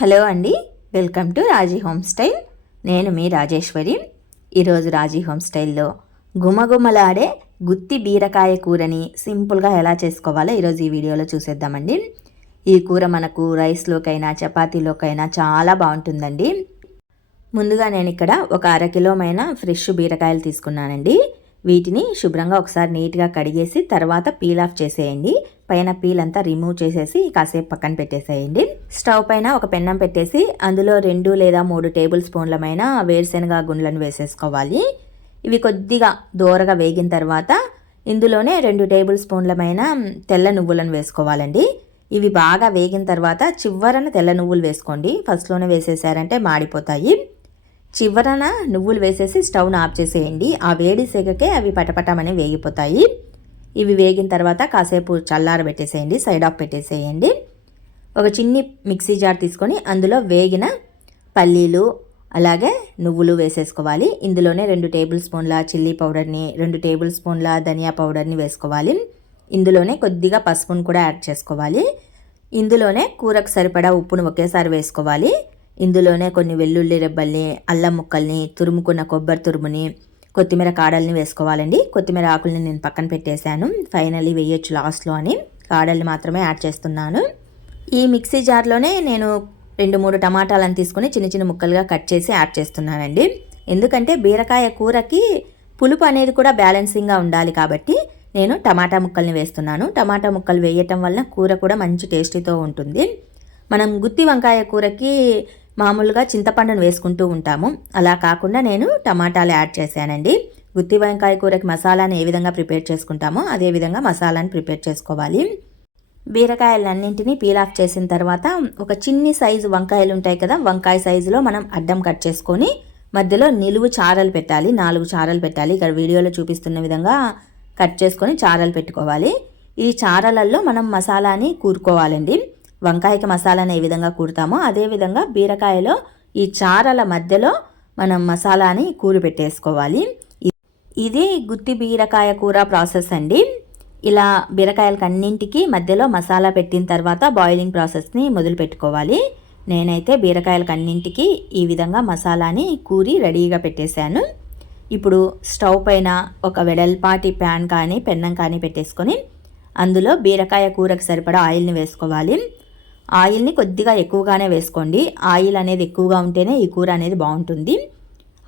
Hello అండి, welcome to Raji home style. నేను మీ రాజేశ్వరి. ఈరోజు రాజీ హోమ్ స్టైల్లో ఘుమఘుమలాడే గుత్తి బీరకాయ కూరని సింపుల్గా ఎలా చేసుకోవాలో ఈరోజు ఈ వీడియోలో చూసేద్దామండి. ఈ కూర మనకు రైస్లోకైనా చపాతీలోకైనా చాలా బాగుంటుందండి. ముందుగా నేను ఇక్కడ ఒక 1/2 కిలోమైన ఫ్రెష్ బీరకాయలు తీసుకున్నానండి. వీటిని శుభ్రంగా ఒకసారి నీట్గా కడిగేసి తర్వాత పీల్ ఆఫ్ చేసేయండి. పైన పీల్ అంతా రిమూవ్ చేసేసి కాసేపు పక్కన పెట్టేసేయండి. స్టవ్ పైన ఒక పెన్నం పెట్టేసి అందులో 2 లేదా 3 టేబుల్ స్పూన్లమైన వేరుశనగ గుండ్లను వేసేసుకోవాలి. ఇవి కొద్దిగా దోరగా వేగిన తర్వాత ఇందులోనే 2 టేబుల్ స్పూన్లమైన తెల్ల నువ్వులను వేసుకోవాలండి. ఇవి బాగా వేగిన తర్వాత చివరన తెల్ల నువ్వులు వేసుకోండి. ఫస్ట్లోనే వేసేసారంటే మాడిపోతాయి. చివరన నువ్వులు వేసేసి స్టవ్ను ఆఫ్ చేసేయండి. ఆ వేడి సెగకే అవి పటపటమని వేగిపోతాయి. ఇవి వేగిన తర్వాత కాసేపు చల్లారబెట్టేసేయండి, సైడ్ ఆఫ్ పెట్టేసేయండి. ఒక చిన్ని మిక్సీ జార్ తీసుకొని అందులో వేగిన పల్లీలు అలాగే నువ్వులు వేసేసుకోవాలి. ఇందులోనే 2 టేబుల్ స్పూన్ల చిల్లీ పౌడర్ని, 2 టేబుల్ స్పూన్ల ధనియా పౌడర్ని వేసుకోవాలి. ఇందులోనే కొద్దిగా పసుపును కూడా యాడ్ చేసుకోవాలి. ఇందులోనే కూరకు సరిపడా ఉప్పును ఒకేసారి వేసుకోవాలి. ఇందులోనే కొన్ని వెల్లుల్లి రెబ్బల్ని, అల్లం ముక్కల్ని, తురుముకున్న కొబ్బరి తురుముని, కొత్తిమీర కాడల్ని వేసుకోవాలండి. కొత్తిమీర ఆకుల్ని నేను పక్కన పెట్టేశాను, ఫైనల్లీ వేయొచ్చు లాస్ట్లో అని కాడల్ని మాత్రమే యాడ్ చేస్తున్నాను. ఈ మిక్సీ జార్లోనే నేను 2-3 టమాటాలను తీసుకొని చిన్న చిన్న ముక్కలుగా కట్ చేసి యాడ్ చేస్తున్నానండి. ఎందుకంటే బీరకాయ కూరకి పులుపు అనేది కూడా బ్యాలెన్సింగ్గా ఉండాలి కాబట్టి నేను టమాటా ముక్కల్ని వేస్తున్నాను. టమాటా ముక్కలు వేయటం వల్ల కూర కూడా మంచి టేస్టీతో ఉంటుంది. మనం గుత్తి వంకాయ కూరకి మామూలుగా చింతపండును వేసుకుంటూ ఉంటాము, అలా కాకుండా నేను టమాటాలు యాడ్ చేశానండి. గుత్తి వంకాయ కూరకి మసాలాని ఏ విధంగా ప్రిపేర్ చేసుకుంటామో అదే విధంగా మసాలాని ప్రిపేర్ చేసుకోవాలి. బీరకాయలన్నింటినీ పీల్ ఆఫ్ చేసిన తర్వాత ఒక చిన్ని సైజు వంకాయలు ఉంటాయి కదా, వంకాయ సైజులో మనం అడ్డం కట్ చేసుకొని మధ్యలో నిలువు చారలు పెట్టాలి. 4 చారలు పెట్టాలి. ఇక్కడ వీడియోలో చూపిస్తున్న విధంగా కట్ చేసుకొని చారలు పెట్టుకోవాలి. ఈ చారలల్లో మనం మసాలాని కూరుకోవాలండి. వంకాయకి మసాలాని ఏ విధంగా కూరుతామో అదేవిధంగా బీరకాయలో ఈ చారల మధ్యలో మనం మసాలాని కూరి పెట్టేసుకోవాలి. ఇది గుత్తి బీరకాయ కూర ప్రాసెస్ అండి. ఇలా బీరకాయలకి అన్నింటికి మధ్యలో మసాలా పెట్టిన తర్వాత బాయిలింగ్ ప్రాసెస్ని మొదలు పెట్టుకోవాలి. నేనైతే బీరకాయలకి అన్నింటికి ఈ విధంగా మసాలాని కూరి రెడీగా పెట్టేశాను. ఇప్పుడు స్టవ్ పైన ఒక వెడల్పాటి ప్యాన్ కానీ పెన్నం కానీ పెట్టేసుకొని అందులో బీరకాయ కూరకు సరిపడా ఆయిల్ని వేసుకోవాలి. ఆయిల్ని కొద్దిగా ఎక్కువగానే వేసుకోండి. ఆయిల్ అనేది ఎక్కువగా ఉంటేనే ఈ కూర అనేది బాగుంటుంది.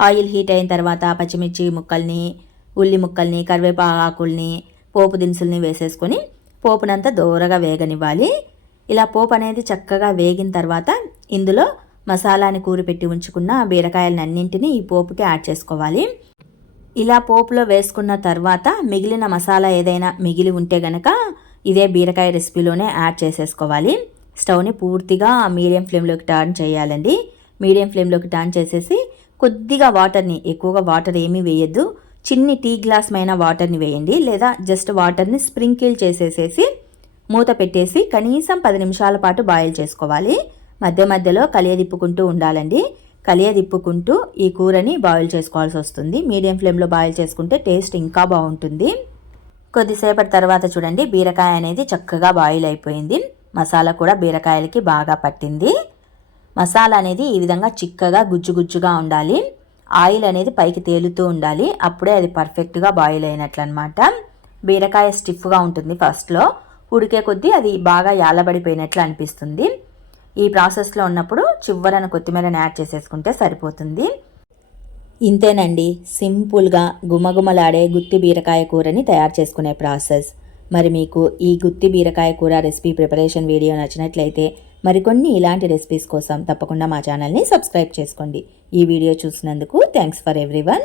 ఆయిల్ హీట్ అయిన తర్వాత పచ్చిమిర్చి ముక్కల్ని, ఉల్లి ముక్కల్ని, కరివేపాకుల్ని, పోపు దినుసుల్ని వేసేసుకొని పోపునంతా దోరగా వేగనివ్వాలి. ఇలా పోపు అనేది చక్కగా వేగిన తర్వాత ఇందులో మసాలాని కూరి పెట్టి ఉంచుకున్న బీరకాయలని అన్నింటినీ ఈ పోపుకి యాడ్ చేసుకోవాలి. ఇలా పోపులో వేసుకున్న తర్వాత మిగిలిన మసాలా ఏదైనా మిగిలి ఉంటే గనక ఇదే బీరకాయ రెసిపీలోనే యాడ్ చేసేసుకోవాలి. స్టవ్ని పూర్తిగా మీడియం ఫ్లేమ్లోకి టర్న్ చేయాలండి. మీడియం ఫ్లేమ్లోకి టర్న్ చేసేసి కొద్దిగా వాటర్ని, ఎక్కువగా వాటర్ ఏమీ వేయద్దు, చిన్ని టీ గ్లాస్ మైన వాటర్ని వేయండి, లేదా జస్ట్ వాటర్ని స్ప్రింకిల్ చేసేసేసి మూత పెట్టేసి కనీసం 10 నిమిషాల పాటు బాయిల్ చేసుకోవాలి. మధ్య మధ్యలో కలియదిప్పుకుంటూ ఉండాలండి. కలియదిప్పుకుంటూ ఈ కూరని బాయిల్ చేసుకోవాల్సి వస్తుంది. మీడియం ఫ్లేమ్లో బాయిల్ చేసుకుంటే టేస్ట్ ఇంకా బాగుంటుంది. కొద్దిసేపటి తర్వాత చూడండి, బీరకాయ అనేది చక్కగా బాయిల్ అయిపోయింది. మసాలా కూడా బీరకాయలకి బాగా పట్టింది. మసాలా అనేది ఈ విధంగా చిక్కగా గుజ్జుగా ఉండాలి. ఆయిల్ అనేది పైకి తేలుతూ ఉండాలి. అప్పుడే అది పర్ఫెక్ట్గా బాయిల్ అయినట్లు అనమాట. బీరకాయ స్టిఫ్గా ఉంటుంది ఫస్ట్లో, ఉడికే కొద్దీ అది బాగా యాలబడిపోయినట్లు అనిపిస్తుంది. ఈ ప్రాసెస్లో ఉన్నప్పుడు చివరన కొత్తిమీరని యాడ్ చేసేసుకుంటే సరిపోతుంది. ఇంతేనండి, సింపుల్గా గుమగుమలాడే గుత్తి బీరకాయ కూరని తయారు చేసుకునే ప్రాసెస్. మరి మీకు ఈ గుత్తి బీరకాయ కూర రెసిపీ ప్రిపరేషన్ వీడియో నచ్చినట్లయితే మరికొన్ని ఇలాంటి రెసిపీస్ కోసం తప్పకుండా మా ఛానల్ని సబ్స్క్రైబ్ చేసుకోండి. ఈ వీడియో చూసినందుకు థ్యాంక్స్ ఫర్ ఎవ్రీవన్.